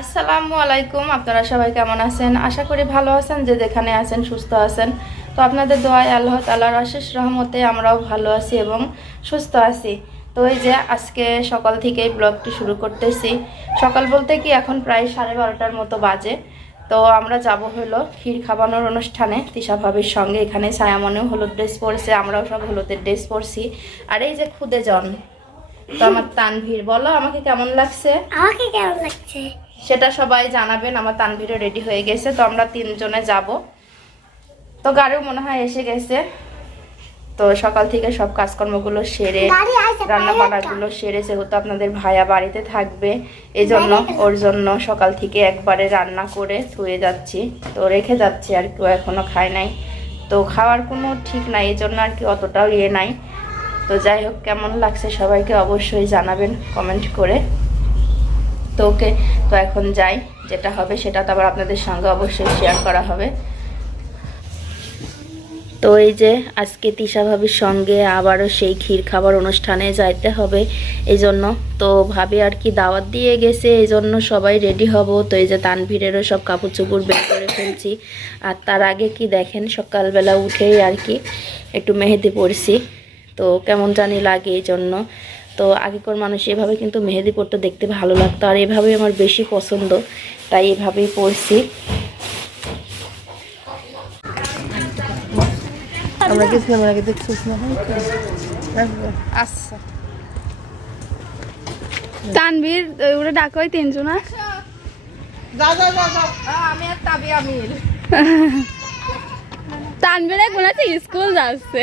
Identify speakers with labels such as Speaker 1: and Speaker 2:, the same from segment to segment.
Speaker 1: আসসালামু আলাইকুম, আপনারা সবাই কেমন আছেন? আশা করি ভালো আছেন, যে যেখানে আছেন সুস্থ আছেন। তো আপনাদের দোয়ায় আল্লাহ তালার আশিস রহমতে আমরাও ভালো আছি এবং সুস্থ আছি। তো এই যে আজকে সকাল থেকেই ব্লগটি শুরু করতেছি। সকাল বলতে কি এখন প্রায় সাড়ে বারোটার মতো বাজে। তো আমরা যাব হলো ক্ষীর খাবানোর অনুষ্ঠানে। তিশা ভাবির সঙ্গে এখানে সায়ামনেও হলুদ ড্রেস পরছে, আমরাও সব হলুদের ড্রেস পরছি। আর এই যে খুদে জন, তো আমার তানভীর, বলো আমাকে কেমন লাগছে?
Speaker 2: আমাকে কেমন লাগছে?
Speaker 1: সেটা সবাই জানাবেন আমার তানভীরও রেডি হয়ে গেছে তো আমরা তিনজনে যাব। তো গাড়িও মনে হয় এসে গেছে। তো সকাল থেকে সব কাজকর্মগুলো সেরে রান্না বান্নাগুলো সেরে যেহেতু আপনাদের ভাইয়া বাড়িতে থাকবে এই জন্য ওর জন্য সকাল থেকে একবারে রান্না করে ধুয়ে যাচ্ছি। তো রেখে যাচ্ছি আর কেউ এখনও খায় নাই। তো খাওয়ার কোনো ঠিক নাই এই জন্য আর কি অতটাও ইয়ে নাই। তো যাই হোক কেমন লাগছে সবাইকে অবশ্যই জানাবেন কমেন্ট করে। তো ওকে, তো এখন যাই, যেটা হবে সেটা তো আবার আপনাদের সঙ্গে অবশ্যই শেয়ার করা হবে। তো এই যে আজকে তিশা ভাবির সঙ্গে আবারও সেই ক্ষীর খাবার অনুষ্ঠানে যাইতে হবে এই জন্য তো ভাবি আর কি দাওয়াত দিয়ে গেছে এই জন্য সবাই রেডি হব। তো এই যে তানভীরেরও সব কাপড় চোপড় বের করে ফেলছি। আর তার আগে কি দেখেন, সকালবেলা উঠেই আর কি একটু মেহেদি পড়ছি তো কেমন জানি লাগে এই জন্য তো আগেকার মানুষ এভাবে কিন্তু মেহেদি পড়তে দেখতে ভালো লাগতো আর এভাবেই আমার বেশি পছন্দ তাই এভাবেই পড়ছি
Speaker 3: আমরা গেছিলাম এর আগে দেখছিস না?
Speaker 1: আচ্ছা।
Speaker 4: তানভীর ওরা ডাকা হয় তিনজন এখন আছে স্কুল যাচ্ছে।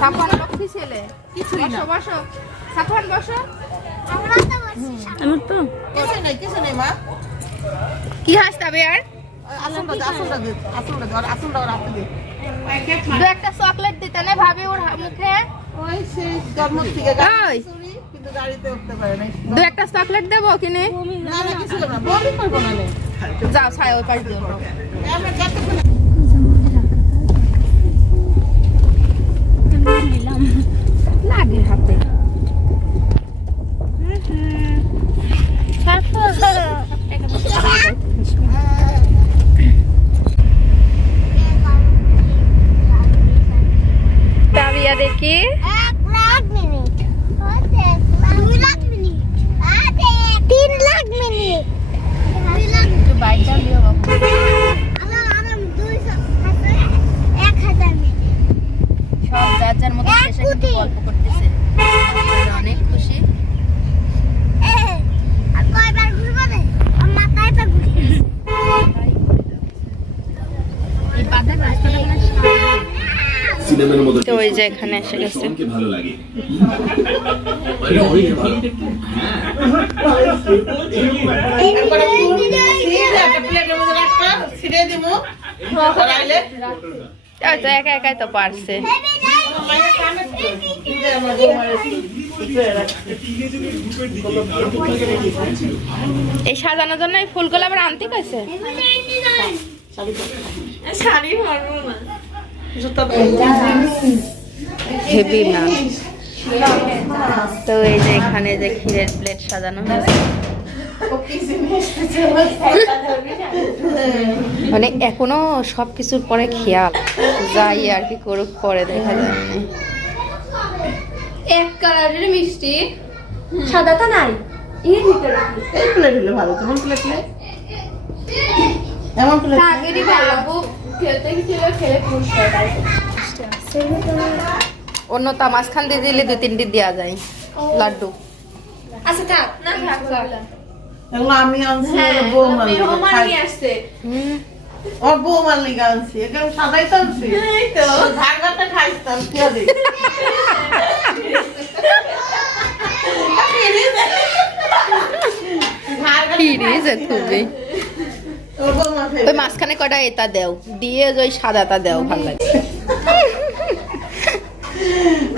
Speaker 1: সাফন লক্ষ্মী ছেলে? কিছুই বসো বসো। সাফন বসো।
Speaker 2: আমরা তো বসছি
Speaker 4: আমার তো।
Speaker 3: কিছু নেই কিছু নেই মা।
Speaker 1: কি হাস তবে আর? একটা চকলেট দিতে না ভাবি ওর মুখে।
Speaker 3: ওই সেই জন্ম থেকে গাড়ি কিন্তু গাড়িতে উঠতে পারে নাই।
Speaker 1: দু একটা চকলেট দেবো কিনে
Speaker 3: না? না কিছু না বলি করব না
Speaker 1: যাও ছায় ওই পাশ দিও
Speaker 3: আমরা যতক্ষণ
Speaker 1: লাগে হাতে। দেখি।
Speaker 2: এক লাখ মিনিট। দুই লাখ মিনিট তিন লাখ মিনিট
Speaker 1: সব যার যার মতো গল্প করতেছে আমরা অনেক খুশি
Speaker 2: এ, আর কয়বার ঘুরবো রে আমার মাথায় তো ঘুরছে
Speaker 1: এই বাঁধার রাস্তাটা মানে
Speaker 5: সিনেমার মতো
Speaker 1: তো ওই যে এখানে এসে গেছে।
Speaker 5: ভালো লাগে। এটা অনেক ভালো
Speaker 3: একবারে ফুল ছিঁড়ে একটা প্লেটের মধ্যে রাখবা ছিঁড়ে দিমু রাইলে
Speaker 1: ওই তো একা একাই তো পারছে। এই সাজানোর জন্য এই ফুলগুলো আবার আনতে কইছে?
Speaker 3: জুতা
Speaker 1: হেভি না তো এই যে এখানে যে ক্ষীরের প্লেট সাজানো মানে এখনও সব কিছুর পরে খেয়াল। যাই আর কি করুক পরে দেখা যায়।
Speaker 4: এক কালারের মিষ্টি সাদাটা নাই। এর ভিতরে
Speaker 3: এই প্লেট হলে ভালো যেমন প্লেট নেই। এমন প্লেট
Speaker 4: খেলতে গেছিল খেলে পুরস্কার পাইছে
Speaker 1: অন্য তা মাঝখান দিয়ে দিলে দুই তিনটি দেওয়া যায়। লাড্ডু।
Speaker 4: আচ্ছা থাক না থাক
Speaker 3: আমি আনছি।
Speaker 4: নিয়ে আসছে।
Speaker 3: ওর বৌমার লিগে আনছি এখানে সাদাই তো আনছি। খাইতাম খেয়ে বৌমা
Speaker 1: ওই মাঝখানে কটা এটা দেও দিয়ে ওই সাদাটা দেও ভালো লাগে।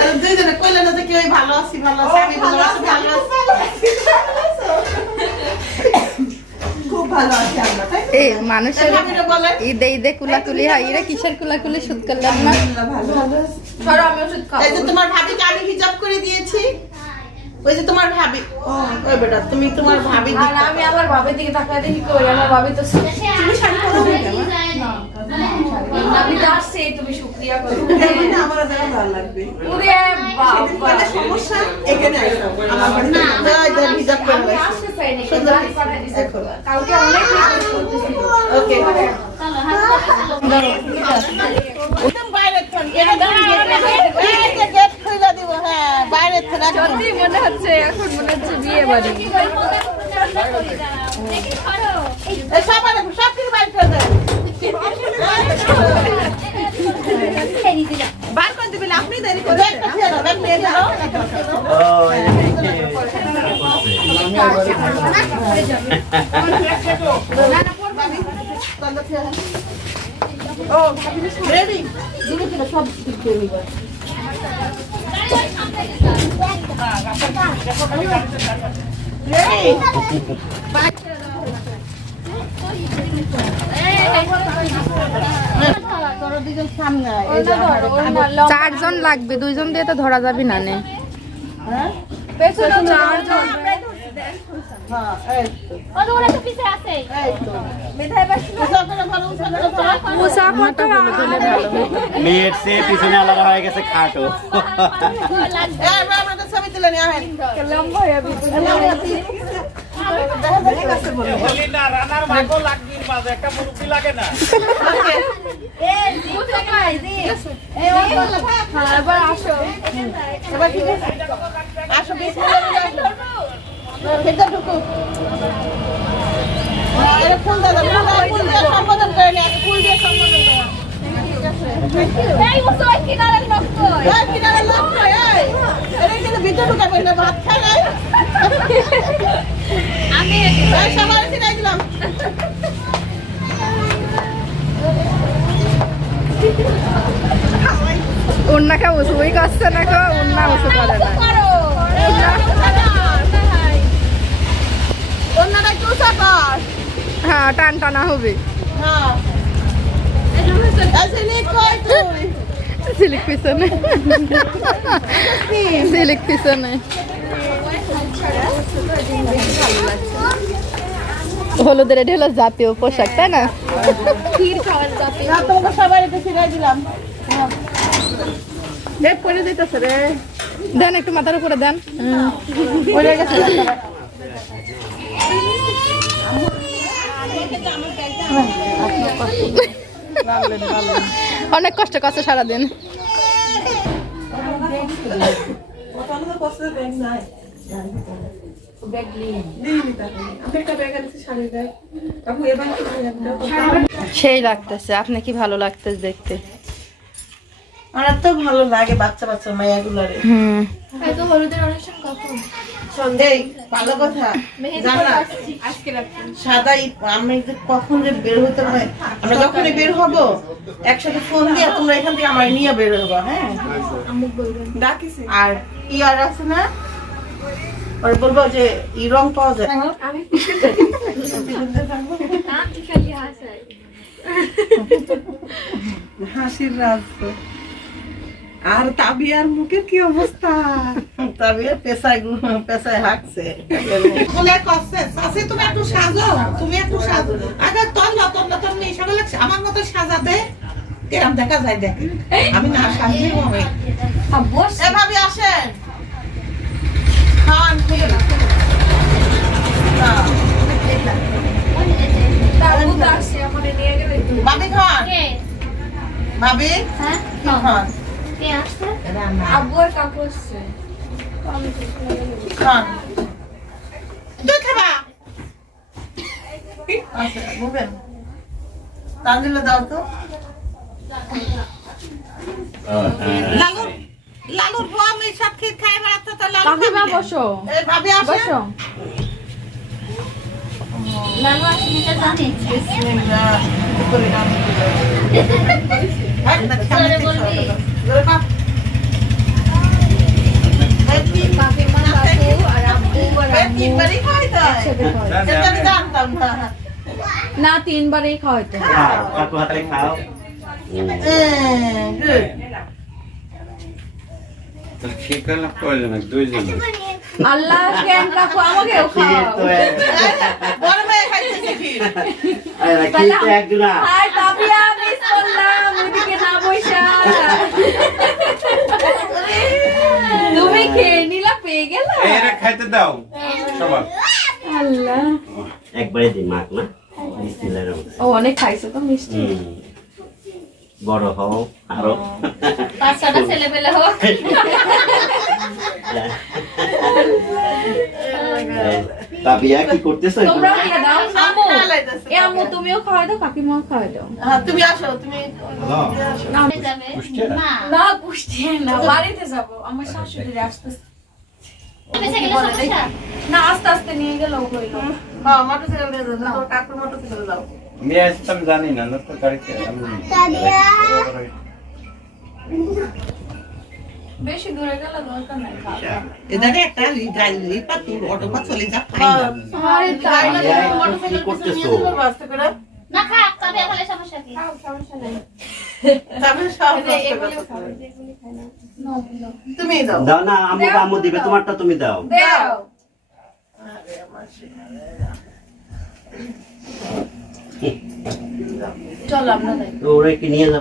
Speaker 3: আর দুইজনে কইলে না যে কি ওই ভালো আছি ভালো আছি আমি ভালো আছি ভালো আছি। খুব ভালো আছি আমরা তাই তো?
Speaker 1: এই মানুষের ঈদে ঈদে কুলাকুলি হয় এরা কিসের কুলাকুলি সুদ করলাম না?
Speaker 3: তোমার ভাবিকে আমি হিজাব করে দিয়েছি। ওই যে তোমার ভাবি ও ওই বেটা তুমি তোমার ভাবি
Speaker 4: আর আমি আমার বাবার দিকে তাকায় দেখি কই আমার ভাবি তো
Speaker 3: তুমি শাড়ি পরো না কেন?
Speaker 4: আমি তো আসছি তুমি শুক্রিয়া করো।
Speaker 3: না, আমার জায়গা ভালো লাগবে।
Speaker 4: ওরে বাবা
Speaker 3: কয়টা সমস্যা এখানে আসো। আমার বাড়িতে যাই যাই হিজাব করে
Speaker 4: আমি আসতে চাই না
Speaker 3: সুন্দর।
Speaker 4: কালকে অনেক রিকোয়েস্ট
Speaker 3: ওকে। একদম বাইরে থান এই যে গেট খুলে দিব একদম
Speaker 4: মনে হচ্ছে এখন মনে হচ্ছে বিয়ে বাড়ি।
Speaker 3: বার নিব রেডি তোর দুজন সামনে আয়। এই যে আমার-
Speaker 1: চারজন লাগবে দুইজন দিয়ে তো ধরা যাবে না নে
Speaker 3: হ্যাঁ?
Speaker 4: চারজন
Speaker 5: মেয়ের সে পিছনে আলাদা হয়ে গেছে খাটো
Speaker 3: ছবি তুলে নিয়ে আসেন। এবার ঠিক আসো, আসো। ভেতর ঢুকো। হ্যাঁ, এটা ফুল দাও, ফুল দিয়ে সম্বোধন করে নিয়ে আসো, ফুল দিয়ে সম্বোধন করে। এই, কিনারে লোক কই, এই? এটা কিন্তু ভিতরে ঢুকাবে না, ভাত খায় নাই? এই, সবাই ছিটাই দিলাম।
Speaker 1: অন্য কেউ উসুই করছে না কেউ অন্য উসু করে না হ্যাঁ টান টানা হবে।
Speaker 3: সিলিক কই তুই?
Speaker 1: সিলিক পিছনে সিলিক পিছনে হলুদের এটা হলো জাতীয় পোশাক তাই না। দেন একটু মাথার উপরে দেন। অনেক কষ্ট করছে সারাদিন। সেই লাগতেছে আপনি কি ভালো লাগতেছে দেখতে?
Speaker 3: আমার তো ভালো লাগে বাচ্চা বাচ্চা মায়াগুলারে
Speaker 1: হুম
Speaker 3: এই ভালো কথা। জানা সাদা আমি কখন যে বের হতে হয় আমরা যখনই বের হব একসাথে ফোন দিয়ে তোমরা এখান থেকে আমার নিয়ে বের হব হ্যাঁ? আর ইয়ার আছে না? ওর বলব যে ই রং পাওয়া যায়।
Speaker 6: হাসির রাজ। আর তাবিয়ার মুখের কি অবস্থা?
Speaker 3: তবে পেশায় গু- পেশায় হাঁকছে। বলে চাষি তুমি একটু সাজো তুমি একটু সাজো। আগে তল্লা তল্লা তল্লা সকালে আমার মতো সাজাতে? এরম দেখা যায় দেখ। আমি না সাজিয়ে হবে এ ভাবি আসেন। খান খুলে না ভাবি খান। ভাবি?
Speaker 4: আছে।
Speaker 3: খান? তুই খাবা? আচ্ছা দাও তো। লালুর লালুর বউ আমি সব খেয়ে খাই বেড়াচ্ছে তো লালু খাবি।
Speaker 1: বসো।
Speaker 3: ভাবি আসে
Speaker 1: বসো।
Speaker 2: নানু আসমিটা জানি
Speaker 3: বিসমিল্লাহ। করে নাম দিতে হবে। হ্যাঁ, না, সামনে থেকে সরাতে দাও। জোরে পা। এই তিন- এই তিনবারই খাওয়াইতে হয়। এটা আমি জানতাম না।
Speaker 4: না। তিনবারই খাওয়াইতে হয়।
Speaker 5: কাকু হাতে খাও।
Speaker 4: আল্লাহ কেন কাকু আমাকেও
Speaker 5: তো
Speaker 4: খাও
Speaker 3: বড় মেয়ে খাইতেছে ক্ষীর।
Speaker 5: আরে ক্ষীর তো একজনা
Speaker 4: হাই তাবিয়া মিস করলাম ওইদিকে না বইসা তুমি খেয়ে নিলা পেয়ে গেল?
Speaker 7: এরা খাইতে দাও।
Speaker 4: আল্লাহ।
Speaker 5: একবারে দিই মাক না। বিসমিল্লাহির রহমানির
Speaker 4: ও অনেক খাইছো তো মিষ্টি?
Speaker 5: বড় হও আরও।
Speaker 2: বাচ্চাটা ছেলেবেলে হোক।
Speaker 5: তাবিয়া কি করতেছো
Speaker 4: তোমরাও দিয়ে দাও। আম্মু এ আম্মু তুমিও খাওয়াই দাও কাকিমাও খাওয়াই দাও।
Speaker 3: হ্যাঁ, তুমি আসো তুমি
Speaker 2: যাবে না
Speaker 4: না না বাড়িতে যাব। আমার শাশুড়ি আসতেছে।
Speaker 2: সমস্যা
Speaker 4: না আস্তে আস্তে নিয়ে গেল হইল
Speaker 3: হ্যাঁ মোটরসাইকেল দিয়ে দাও কাকুর মোটরসাইকেল দাও
Speaker 7: নিয়ে আসতাম জানি না না তো গাড়িতে
Speaker 4: বেশি দূরে গেলে দরকার নাই খাওয়া
Speaker 6: একটা গাড়ি পাতুর অটো পা চলে যা
Speaker 3: মোটরসাইকেল
Speaker 5: করতেছো?
Speaker 2: না তবে সমস্যা কি।
Speaker 3: তুমি দাও।
Speaker 5: দাও না আম্মু আম্মু দিবে তোমারটা তুমি দাও।
Speaker 4: দেও।
Speaker 3: আরে
Speaker 4: চলো আমরা
Speaker 5: ওরা কি নিয়ে যাব?